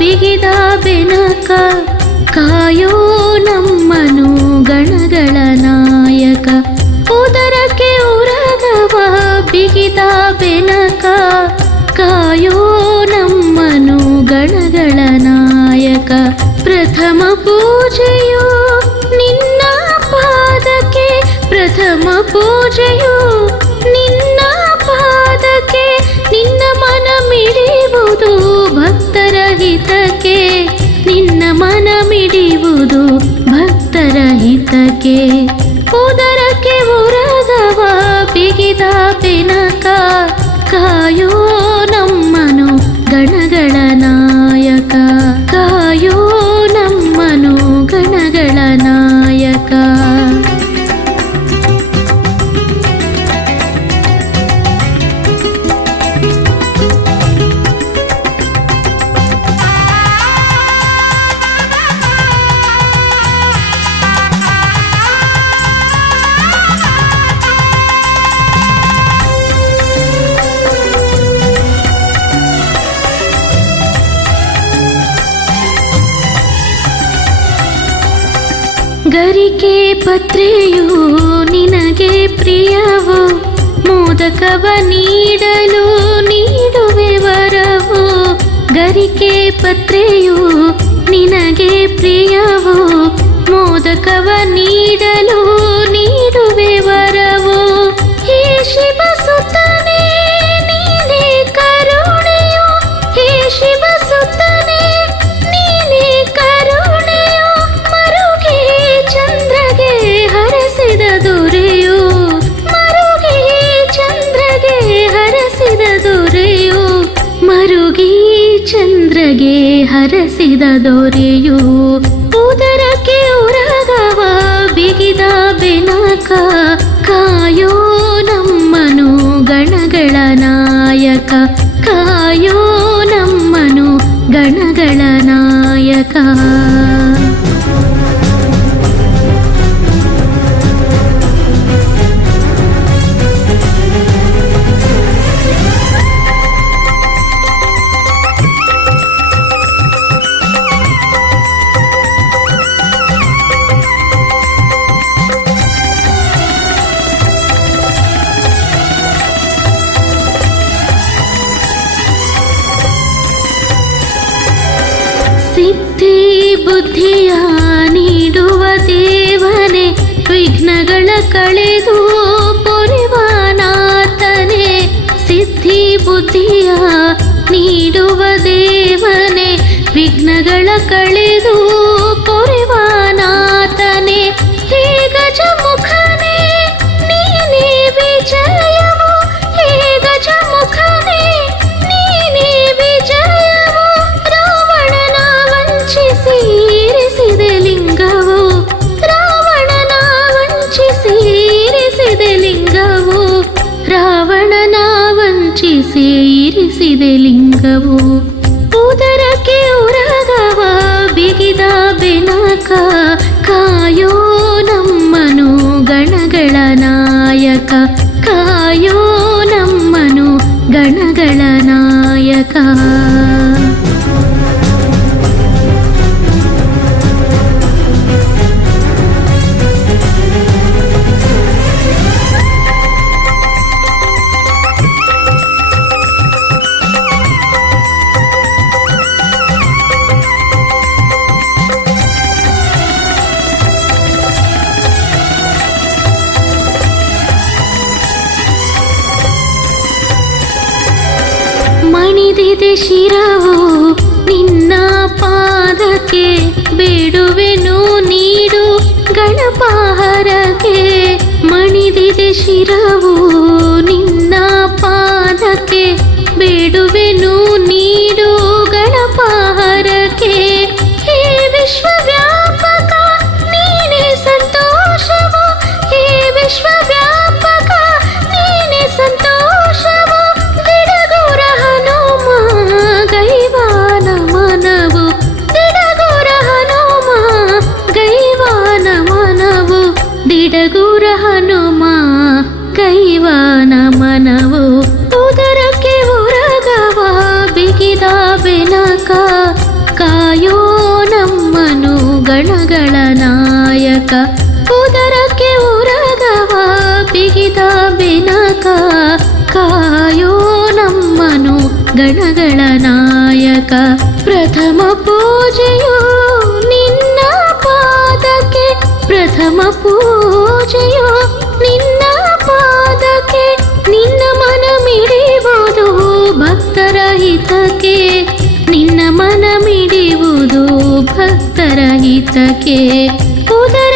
ಬಿಗಿದ ಬೆನಕ ಕಾಯೋ ನಮ್ಮನು ಗಣಗಳ ನಾಯಕ. ಉದರಕ್ಕೆ ಉರಗವ ಬಿಗಿದ ಬೆನಕ ಕಾಯೋ ನಮ್ಮನು ಗಣಗಳ ನಾಯಕ. ಪ್ರಥಮ ಪೂಜೆಯು ನಿನ್ನ ಪಾದಕ್ಕೆ, ಪ್ರಥಮ ಪೂಜೆಯು ನಿನ್ನ ಪಾದಕ್ಕೆ. ನಿನ್ನ ಮನ ಮಿಡಿಯುವುದು ಭಕ್ತರ ಹಿತಕ್ಕೆ, ನಿನ್ನ ಮನ ಮಿಡಿಯುವುದು ಭಕ್ತರ ಹಿತಕ್ಕೆ. ಉದರಕ್ಕೆ ಉರಗವ ಬಿಗಿದ ಬೆನಕ ಕಾಯೋ ನಮ್ಮನು ಗಣಗಳ ನಾಯಕ, ಕಾಯೋ ನಮ್ಮನು ಗಣಗಳ ನಾಯಕ. ಗರಿಕೆ ಪತ್ರೆಯು ನಿನಗೆ ಪ್ರಿಯವು, ಮೋದಕವ ನೀಡಲು ನೀಡುವೆ ವರವು. ಗರಿಕೆ ಪತ್ರೆಯು ನಿನಗೆ ಪ್ರಿಯವು, ಮೋದಕವ ನೀಡಲು ನೀಡುವೆ ವರವು. ಹೇ ಶಿವ ಸುತನೇ ನೀನೇ ಕರುಣೆಯು, ಹೇ ಶಿವ ಸುತನೇ ನೀನೇ ಕರುಣೆಯು. ಮರುಗೆ ಚಂದ್ರಗೆ ಹರಸಿದ ದೊರೆಯು, ಮರುಗೆ ಚಂದ್ರಗೆ ಹರಸಿದ ದೊರೆಯು. ಮರುಗಿ ಚಂದ್ರಗೆ ಹರಸಿದ ದೊರೆಯು. ಉದರಕ್ಕೆ ಉರಗವ ಬಿಗಿದ ಬೆನಕ ಕಾಯೋ ನಮ್ಮನು ಗಣಗಳ ನಾಯಕ, ಕಾಯೋ ನಮ್ಮನು ಗಣಗಳ ನಾಯಕ. ಸಿದ್ಧಿ ಬುದ್ಧಿಯ ನೀಡುವ ದೇವನೇ, ವಿಘ್ನಗಳ ಕಳೆದು ಪೊರೆವ ನಾಥನೇ. ಸಿದ್ಧಿ ಬುದ್ಧಿಯ ನೀಡುವ ದೇವನೇ, ವಿಘ್ನಗಳ ಕಳೆದು ಪೊರೆವ ನಾಥನೇ. ಹೇ ಗಜಮುಖನೇ ನೀನೇ ವಿಜಯವು, ಹೇ ಗಜಮುಖನೇ ನೀನೇ ವಿಜಯವು. ರಾವಣನ ವಂಚಿಸಿ ಇರಿಸಿದ ಲಿಂಗವು, ರಾವಣನ ವಂಚಿಸಿ ಇರಿಸಿದ ಲಿಂಗವು. ರಾವಣನ ವಂಚಿಸಿ ಇರಿಸಿದ ಲಿಂಗವು. ಉದರಕ್ಕೆ ಉರಗವ ಬಿಗಿದ ಬೆನಕ ಕಾಯೋ ನಮ್ಮನು ಗಣಗಳ ನಾಯಕ, ಕಾಯೋ ನಮ್ಮನು ಗಣಗಳ ನಾಯಕ. ಶಿರವು ನಿನ್ನ ಪಾದಕ್ಕೆ, ಬೇಡುವೆನು ನೀಡು ಗಣಪಾಹರಕ್ಕೆ. ಮಣಿದಿದೆ ಶಿರವು ನಿನ್ನ ಪಾದಕ್ಕೆ, ಬೇಡುವೆನು ನೀಡು ಗಣಪಾಹರಕ್ಕೆ. ಹೇ ವಿಶ್ವವ್ಯಾಪಕ ನೀನೇ ಸಂತೋಷವು, ಹೇ ವಿಶ್ವವ್ಯಾಪಕ ನೀನೇ ಸಂತೋಷವು. ದಿಡಗುರ ಹನುಮ ಗೈವಾನ ಮನವು, ದಿಡಗುರ ಹನುಮ ಗೈವಾನ ಮನವು, ದಿಡಗುರ ಹನುಮ ಗೈವಾನ ಮನವು. ಉದರಕ್ಕೆ ಉರಗವ ಬಿಗಿದ ಬೆನಕ, ಕಾಯೋ ನಮ್ಮನು ಗಣಗಳ ನಾಯಕ. ಉದರಕ್ಕೆ ಉರಗವ ಬಿಗಿದ ಬೆನಕ, ಕಾಯೋ ನಮ್ಮನು ಗಣಗಳ ನಾಯಕ. ಪ್ರಥಮ ಪೂಜೆಯು ನಿನ್ನ ಪಾದಕ್ಕೆ, ಪ್ರಥಮ ಪೂಜೆಯು ನಿನ್ನ ಪಾದಕ್ಕೆ. ನಿನ್ನ ಮನ ಮಿಡಿಯುವುದು ಭಕ್ತರ ಹಿತಕ್ಕೆ, ನಿನ್ನ ಮನ ಮಿಡಿಯುವುದು ಭಕ್ತರ ಹಿತಕ್ಕೆ. ಉದರ